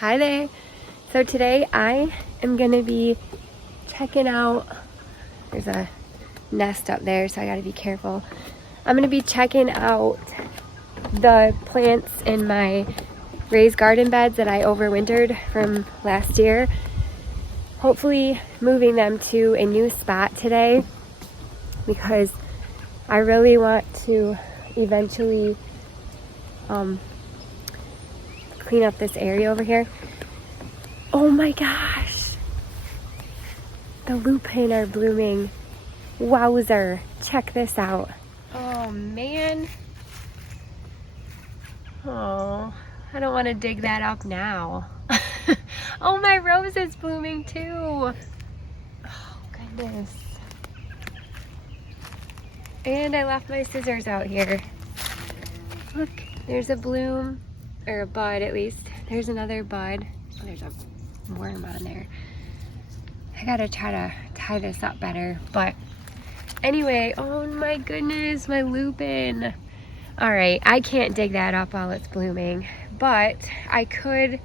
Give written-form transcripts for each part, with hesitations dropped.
Hi there. So today I am gonna be checking out, there's a nest up there so I gotta be careful. I'm gonna be checking out the plants in my raised garden beds that I overwintered from last year. Hopefully moving them to a new spot today because I really want to eventually clean up this area over here. Oh my gosh, the lupin are blooming. Wowzer, check this out. Oh man. Oh, I don't want to dig that up now. Oh, my rose is blooming too. Oh goodness. And I left my scissors out here. Look, there's a bloom, or a bud at least. There's another bud. Oh, there's a worm on there. I gotta try to tie this up better, but anyway, oh my goodness, my lupin. All right, I can't dig that up while it's blooming, but I could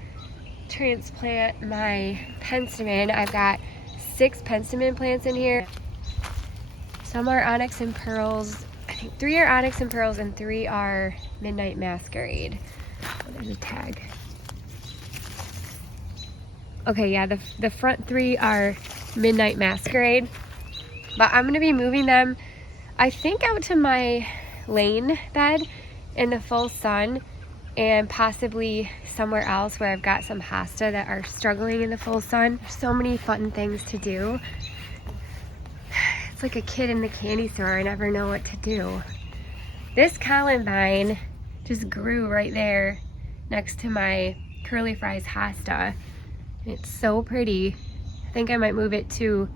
transplant my penstemon. I've got 6 penstemon plants in here. Some are onyx and pearls. I think 3 are onyx and pearls and 3 are midnight masquerade. Oh, there's a tag. Okay, yeah, the front 3 are midnight masquerade, but I'm gonna be moving them, I think, out to my lane bed in the full sun, and possibly somewhere else where I've got some hosta that are struggling in the full sun. There's so many fun things to do. It's like a kid in the candy store. I never know what to do. This columbine just grew right there next to my curly fries hosta. It's so pretty. I think I might move it to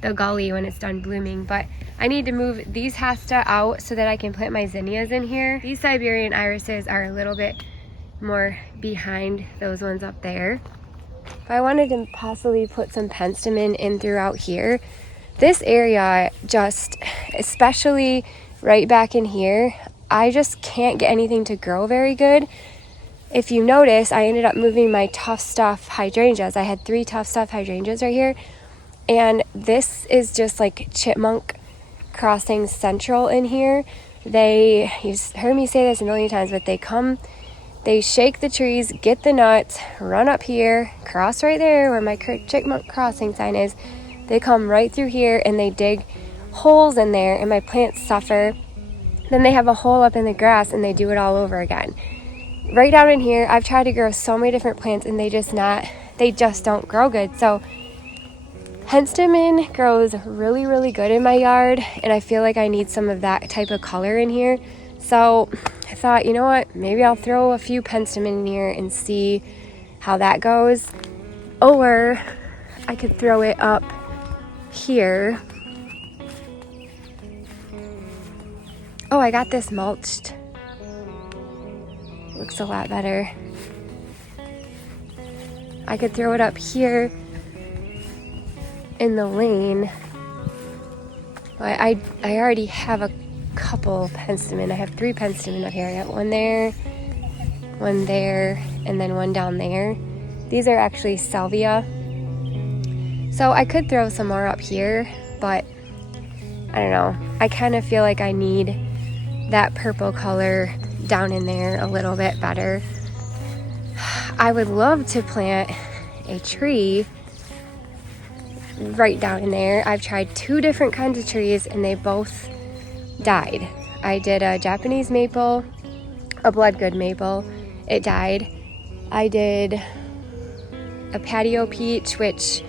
the gully when it's done blooming, but I need to move these hosta out so that I can plant my zinnias in here. These Siberian irises are a little bit more behind those ones up there. If I wanted to possibly put some penstemon in throughout here, this area just, especially right back in here, I just can't get anything to grow very good. If you notice, I ended up moving my Tough Stuff hydrangeas. I had 3 Tough Stuff hydrangeas right here. And this is just like chipmunk crossing central in here. You've heard me say this a million times, but they shake the trees, get the nuts, run up here, cross right there where my chipmunk crossing sign is. They come right through here and they dig holes in there, and my plants suffer. Then they have a hole up in the grass and they do it all over again. Right out in here, I've tried to grow so many different plants and they just don't grow good. So penstemon grows really, really good in my yard, and I feel like I need some of that type of color in here. So I thought, you know what, maybe I'll throw a few penstemon in here and see how that goes. Or I could throw it up here. Oh, I got this mulched. Looks a lot better. I could throw it up here in the lane. I already have a couple penstemon. I have 3 penstemon up here. I got one there, and then one down there. These are actually salvia. So I could throw some more up here, but I don't know. I kind of feel like I need that purple color down in there a little bit better. I would love to plant a tree right down in there. I've tried 2 different kinds of trees and they both died. I did a Japanese maple, a bloodgood maple. It died. I did a patio peach, which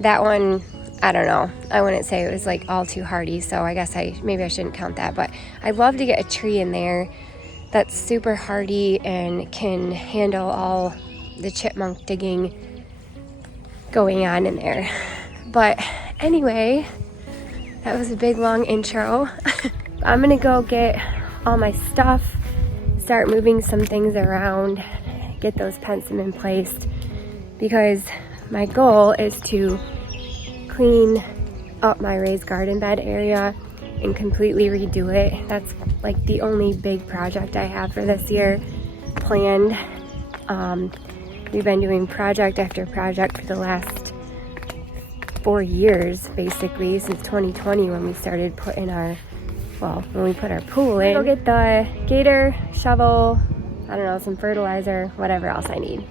that one, I don't know. I wouldn't say it was like all too hardy, so I guess maybe I shouldn't count that. But I'd love to get a tree in there that's super hardy and can handle all the chipmunk digging going on in there. But anyway, that was a big long intro. I'm gonna go get all my stuff, start moving some things around, get those penstemon placed, because my goal is to clean up my raised garden bed area and completely redo it. That's like the only big project I have for this year planned. we've been doing project after project for the last 4 years, basically, since 2020 when we started putting our, well, when we put our pool in. I'll get the gator, shovel, I don't know, some fertilizer, whatever else I need.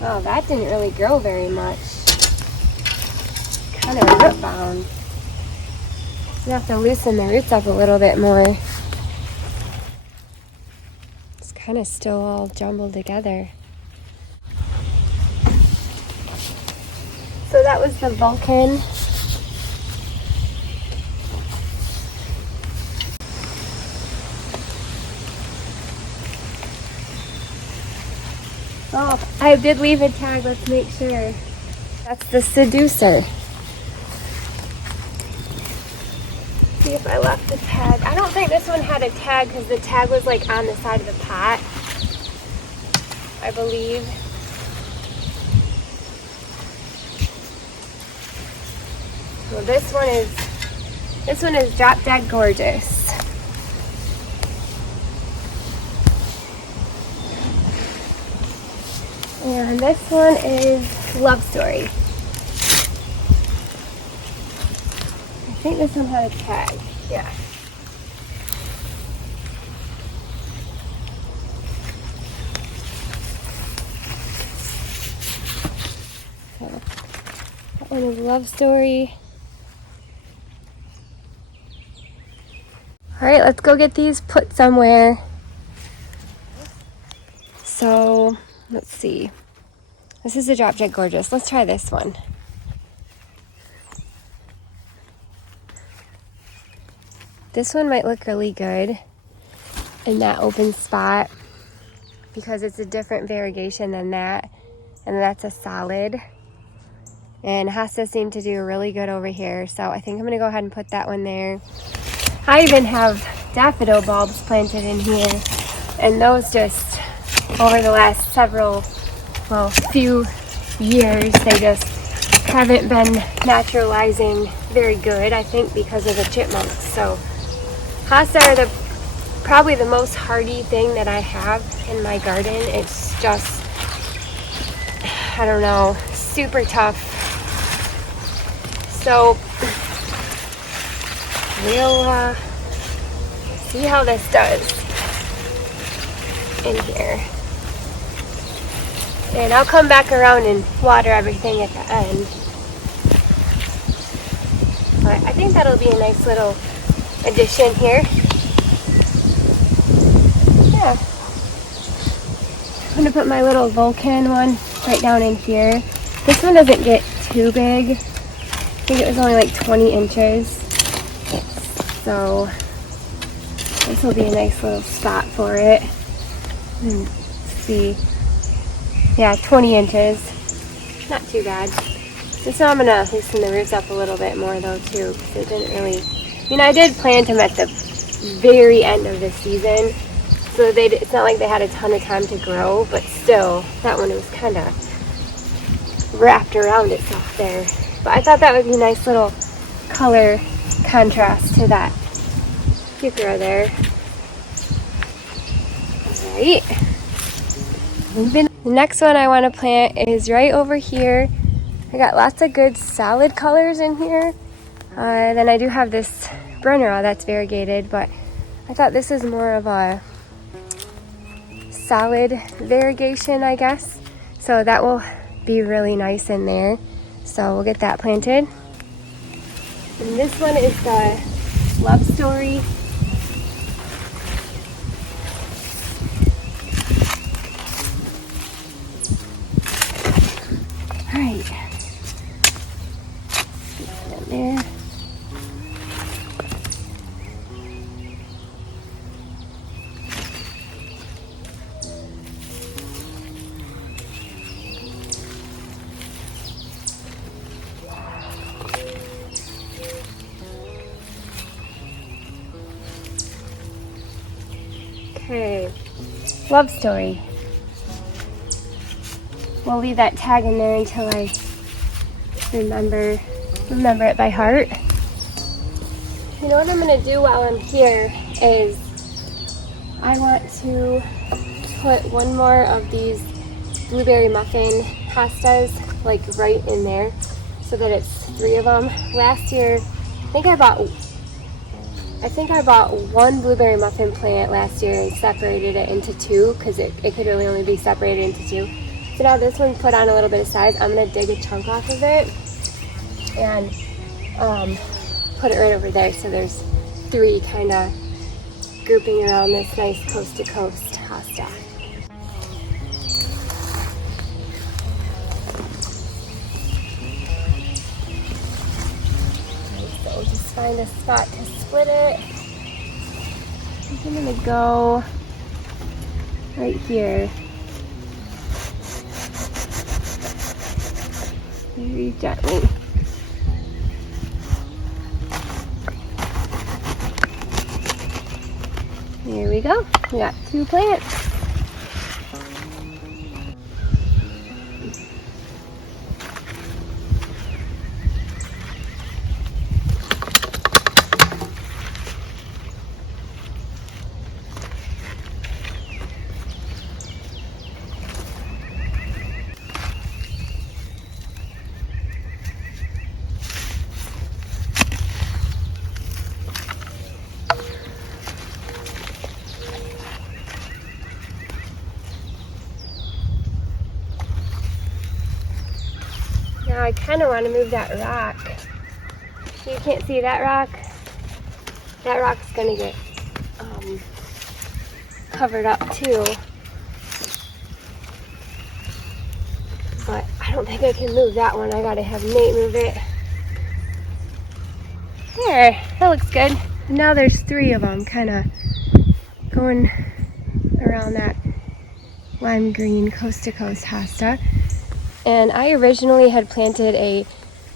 Oh, that didn't really grow very much. Kind of root bound. You have to loosen the roots up a little bit more. It's kind of still all jumbled together. So that was the Vulcan. Oh, I did leave a tag, let's make sure. That's the Seducer. See if I left the tag. I don't think this one had a tag because the tag was like on the side of the pot, I believe. Well, this one is drop dead gorgeous. And this one is Love Story. I think this one had a tag, yeah. So, that one is Love Story. All right, let's go get these put somewhere. So, let's see. This is a Drop Dead Gorgeous. Let's try this one. This one might look really good in that open spot because it's a different variegation than that, and that's a solid. And Hosta seemed to do really good over here, so I think I'm gonna go ahead and put that one there. I even have daffodil bulbs planted in here, and those just, over the last few years, they just haven't been naturalizing very good, I think because of the chipmunks. So Hosta are probably the most hardy thing that I have in my garden. It's just, I don't know, super tough. So we'll see how this does in here. And I'll come back around and water everything at the end. But I think that'll be a nice little addition here. Yeah. I'm gonna put my little Vulcan one right down in here. This one doesn't get too big. I think it was only like 20 inches. So this will be a nice little spot for it. Let's see. Yeah, 20 inches. Not too bad. Just now I'm gonna loosen the roots up a little bit more though too, because it didn't really, I mean, I did plant them at the very end of the season, so it's not like they had a ton of time to grow, but still, that one was kind of wrapped around itself there. But I thought that would be a nice little color contrast to that heuchera there. Alright. The next one I want to plant is right over here. I got lots of good solid colors in here. Then I do have this Brenner that's variegated, but I thought this is more of a solid variegation, I guess. So that will be really nice in there. So we'll get that planted. And this one is the Love Story. All right. Put that there. Okay, Love Story. We'll leave that tag in there until I remember it by heart. You know what I'm gonna do while I'm here is I want to put one more of these blueberry muffin hostas like right in there so that it's 3 of them. Last year, I think I bought one blueberry muffin plant last year and separated it into 2 because it could really only be separated into 2. So now this one's put on a little bit of size. I'm going to dig a chunk off of it and put it right over there so there's 3 kind of grouping around this nice coast-to-coast hosta. So just find a spot to split it. I'm gonna go right here. Very gently. Here we go. We got 2 plants. Now I kind of want to move that rock. You can't see that rock? That rock's going to get covered up too. But I don't think I can move that one. I got to have Nate move it. There, that looks good. Now there's 3 of them kind of going around that lime green coast-to-coast hosta. And I originally had planted a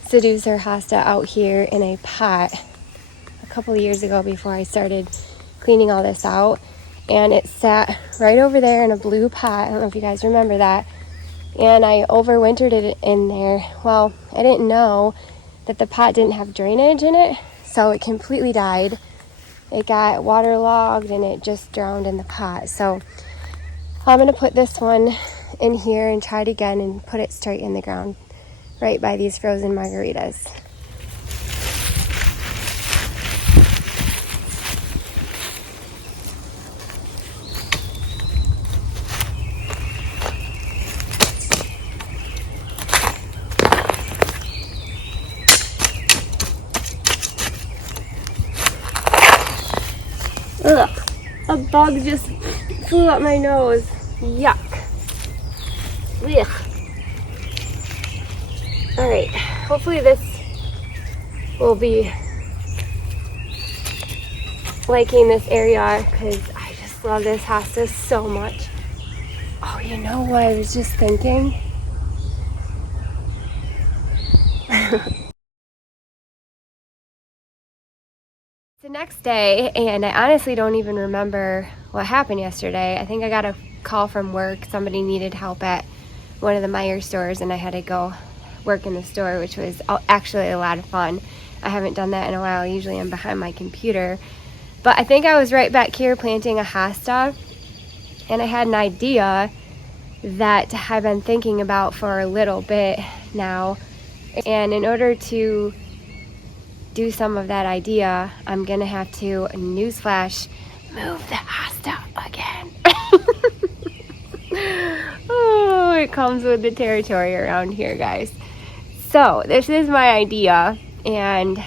seducer hosta out here in a pot a couple of years ago before I started cleaning all this out. And it sat right over there in a blue pot. I don't know if you guys remember that. And I overwintered it in there. Well, I didn't know that the pot didn't have drainage in it, so it completely died. It got waterlogged and it just drowned in the pot. So I'm going to put this one in here and try it again and put it straight in the ground right by these frozen margaritas. Ugh, a bug just flew up my nose. Yuck. Ugh. Alright, hopefully this will be liking this area because I just love this hosta so much. Oh, you know what I was just thinking? The next day, and I honestly don't even remember what happened yesterday. I think I got a call from work. Somebody needed help at one of the Meijer stores, and I had to go work in the store, which was actually a lot of fun. I haven't done that in a while. Usually I'm behind my computer. But I think I was right back here planting a hosta, and I had an idea that I've been thinking about for a little bit now. And in order to do some of that idea, I'm gonna have to, newsflash, move the hosta again. Oh, it comes with the territory around here, guys. So this is my idea, and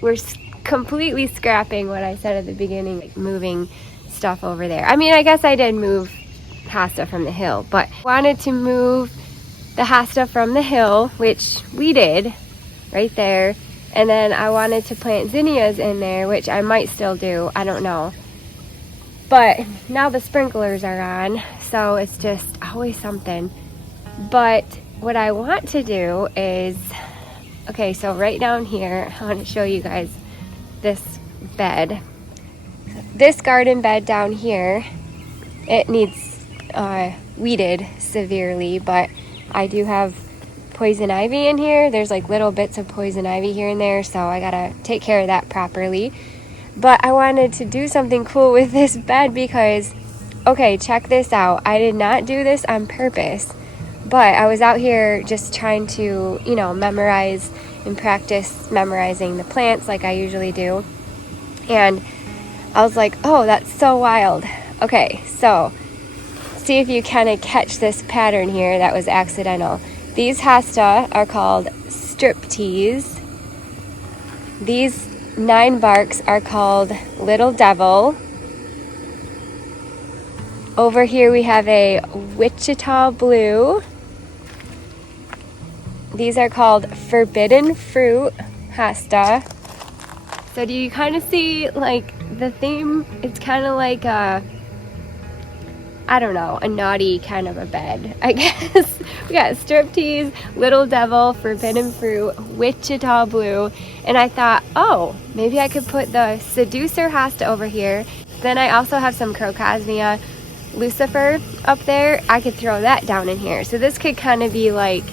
we're completely scrapping what I said at the beginning, like moving stuff over there. I mean, I guess I did move hosta from the hill, but wanted to move the hosta from the hill, which we did right there. And then I wanted to plant zinnias in there, which I might still do. I don't know. But now the sprinklers are on, so it's just always something. But what I want to do is, okay, so right down here, I want to show you guys this bed. This garden bed down here, it needs weeded severely, but I do have poison ivy in here. There's like little bits of poison ivy here and there, so I gotta take care of that properly. But I wanted to do something cool with this bed because Okay, check this out. I did not do this on purpose, but I was out here just trying to, you know, memorize and practice memorizing the plants like I usually do. And I was like, oh, that's so wild. Okay, so see if you kind of catch this pattern here that was accidental. These hosta are called striptease. These 9 barks are called Little Devil. Over here we have a Wichita Blue. These are called Forbidden Fruit hosta. So do you kind of see like the theme? It's kind of like a, I don't know, a naughty kind of a bed, I guess. We got Striptease, Little Devil, Forbidden Fruit, Wichita Blue, and I thought, oh, maybe I could put the Seducer hosta over here. Then I also have some Crocosmia Lucifer up there. I could throw that down in here. So this could kind of be like,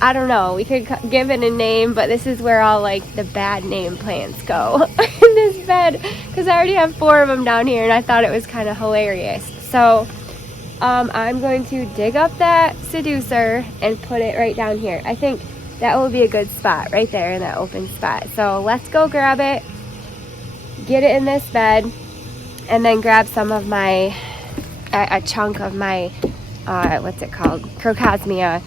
I don't know, we could give it a name, but this is where all like the bad name plants go in this bed, because I already have 4 of them down here and I thought it was kind of hilarious. So I'm going to dig up that Seducer and put it right down here. I think that will be a good spot right there in that open spot. So let's go grab it, get it in this bed, and then grab some of my, a chunk of my, what's it called, Crocosmia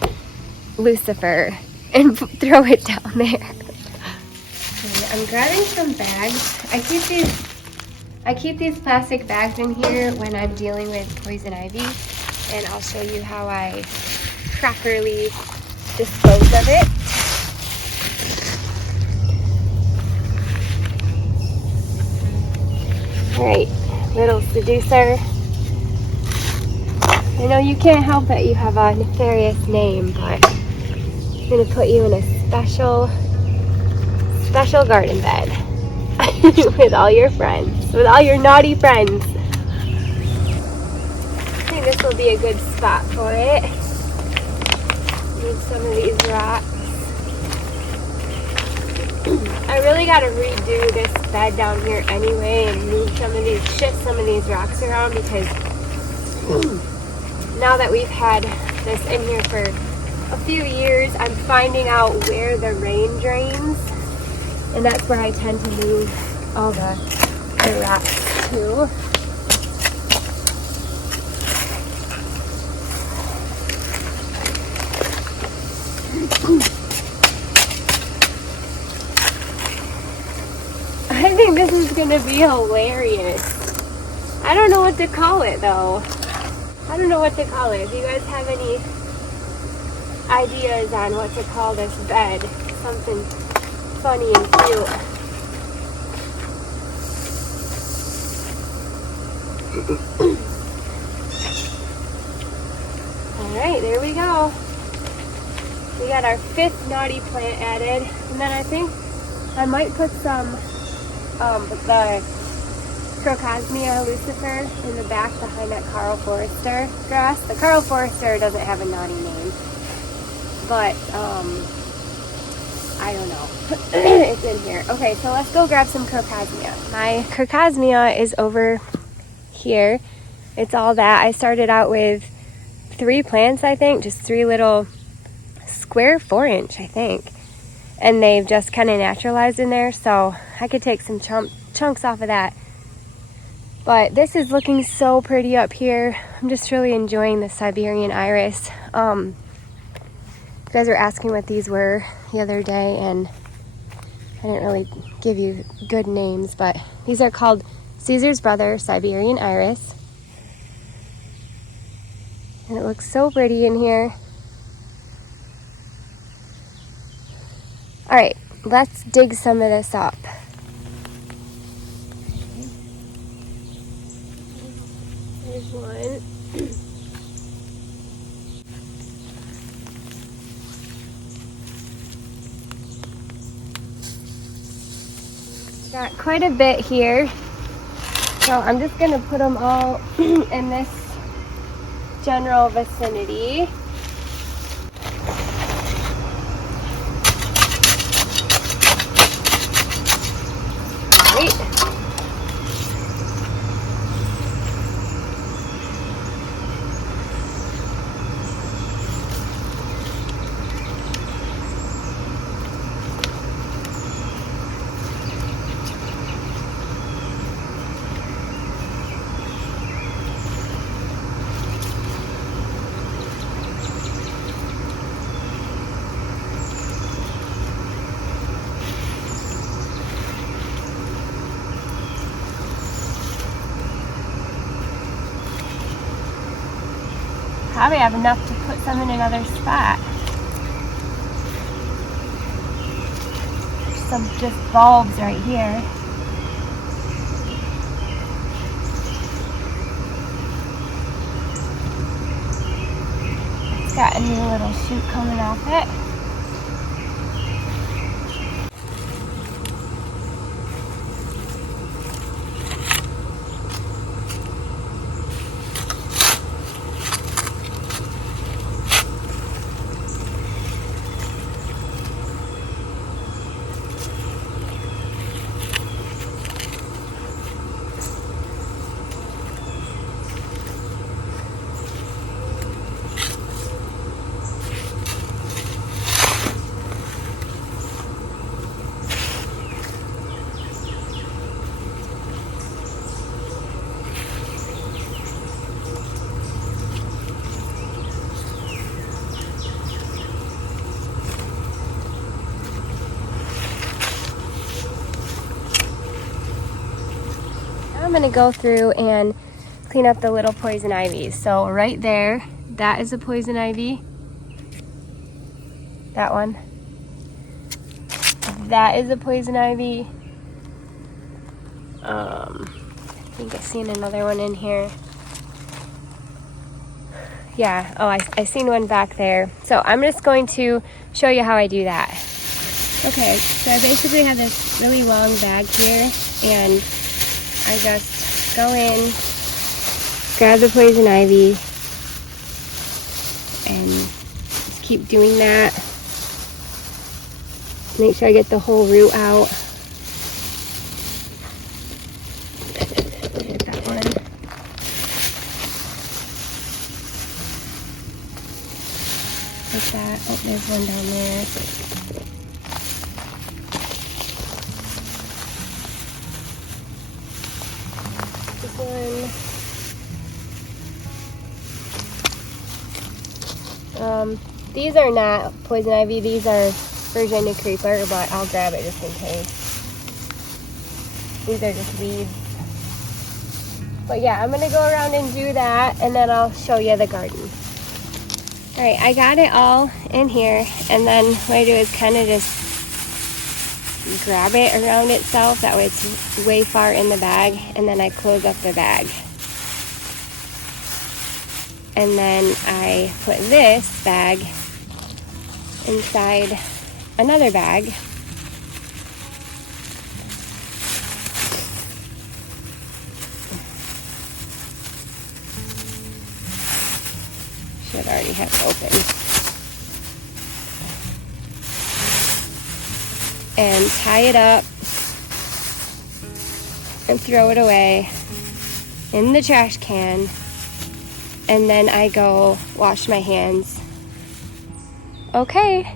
Lucifer, and throw it down there. Okay, I'm grabbing some bags. I keep these plastic bags in here when I'm dealing with poison ivy, and I'll show you how I properly dispose of it. Alright, little Seducer. I know you can't help it, you have a nefarious name, but I'm going to put you in a special garden bed with all your friends, with all your naughty friends. I think this will be a good spot for it. Need some of these rocks. I really got to redo this bed down here anyway and move shift some of these rocks around, because now that we've had this in here for a few years, I'm finding out where the rain drains, and that's where I tend to move all the rocks to. I think this is gonna be hilarious. I don't know what to call it though. I don't know what to call it. If you guys have any ideas on what to call this bed, something funny and cute. Alright, there we go. We got our 5th naughty plant added, and then I think I might put some the Crocosmia Lucifer in the back behind that Carl Forrester grass. The Carl Forrester doesn't have a naughty name, but I don't know. It's in here. Okay, so let's go grab some Crocosmia. My Crocosmia is over here. It's all that. I started out with 3 plants, I think, just 3 little square 4-inch, I think. And they've just kind of naturalized in there, so I could take some chunks off of that. But this is looking so pretty up here. I'm just really enjoying the Siberian iris. You guys were asking what these were the other day, and I didn't really give you good names, but these are called Caesar's Brother Siberian Iris. And it looks so pretty in here. All right, let's dig some of this up. There's one. Got quite a bit here. So I'm just gonna put them all in this general vicinity. probably have enough to put some in another spot. Some just bulbs right here. It's got a new little shoot coming off it. I'm gonna go through and clean up the little poison ivy. So right there, that is a poison ivy. That one. That is a poison ivy. I think I've seen another one in here. Yeah, oh, I seen one back there. So I'm just going to show you how I do that. Okay, so I basically have this really long bag here, and I just go in, grab the poison ivy, and just keep doing that. Make sure I get the whole root out. Get that one. Like that. Oh, there's one down there. These are not poison ivy, these are Virginia creeper, but I'll grab it just in case. These are just weeds. But yeah, I'm gonna go around and do that, and then I'll show you the garden. All right, I got it all in here, and then what I do is kind of just grab it around itself, that way it's way far in the bag, and then I close up the bag. And then I put this bag inside another bag. Should already have it open. And tie it up and throw it away in the trash can. And then I go wash my hands. Okay,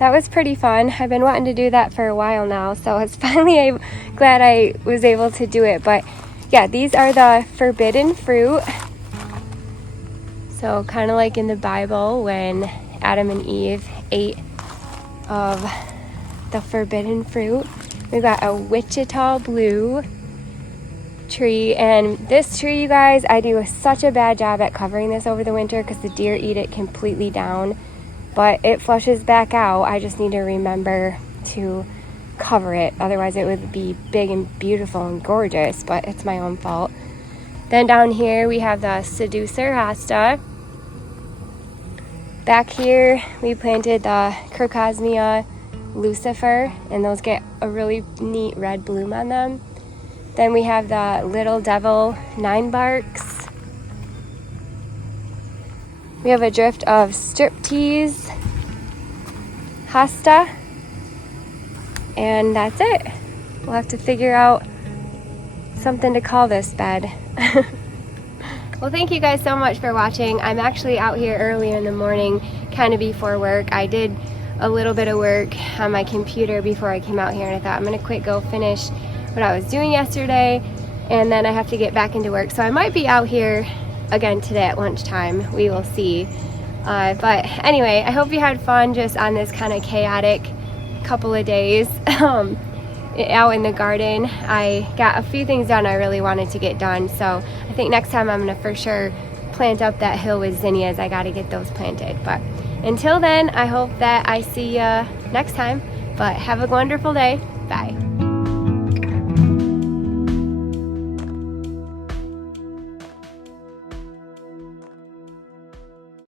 that was pretty fun. I've been wanting to do that for a while now, so it's finally glad I was able to do it. But yeah, these are the forbidden fruit. So kind of like in the Bible when Adam and Eve ate of the forbidden fruit. We've got a Wichita blue tree, and this tree, you guys, I do such a bad job at covering this over the winter because the deer eat it completely down, but it flushes back out. I just need to remember to cover it, otherwise it would be big and beautiful and gorgeous, but it's my own fault. Then down here we have the Seducer Hosta. Back here we planted the Crocosmia Lucifer, and those get a really neat red bloom on them. Then we have the Little Devil 9 barks. We have a drift of Striptease Hosta. And that's it. We'll have to figure out something to call this bed. Well, thank you guys so much for watching. I'm actually out here early in the morning, kind of before work. I did a little bit of work on my computer before I came out here, and I thought I'm gonna quick go finish what I was doing yesterday, and then I have to get back into work. So I might be out here again today at lunchtime. We will see. But anyway, I hope you had fun just on this kind of chaotic couple of days out in the garden. I got a few things done I really wanted to get done, so I think next time I'm gonna for sure plant up that hill with zinnias. I gotta get those planted. But until then, I hope that I see you next time. But have a wonderful day. Bye.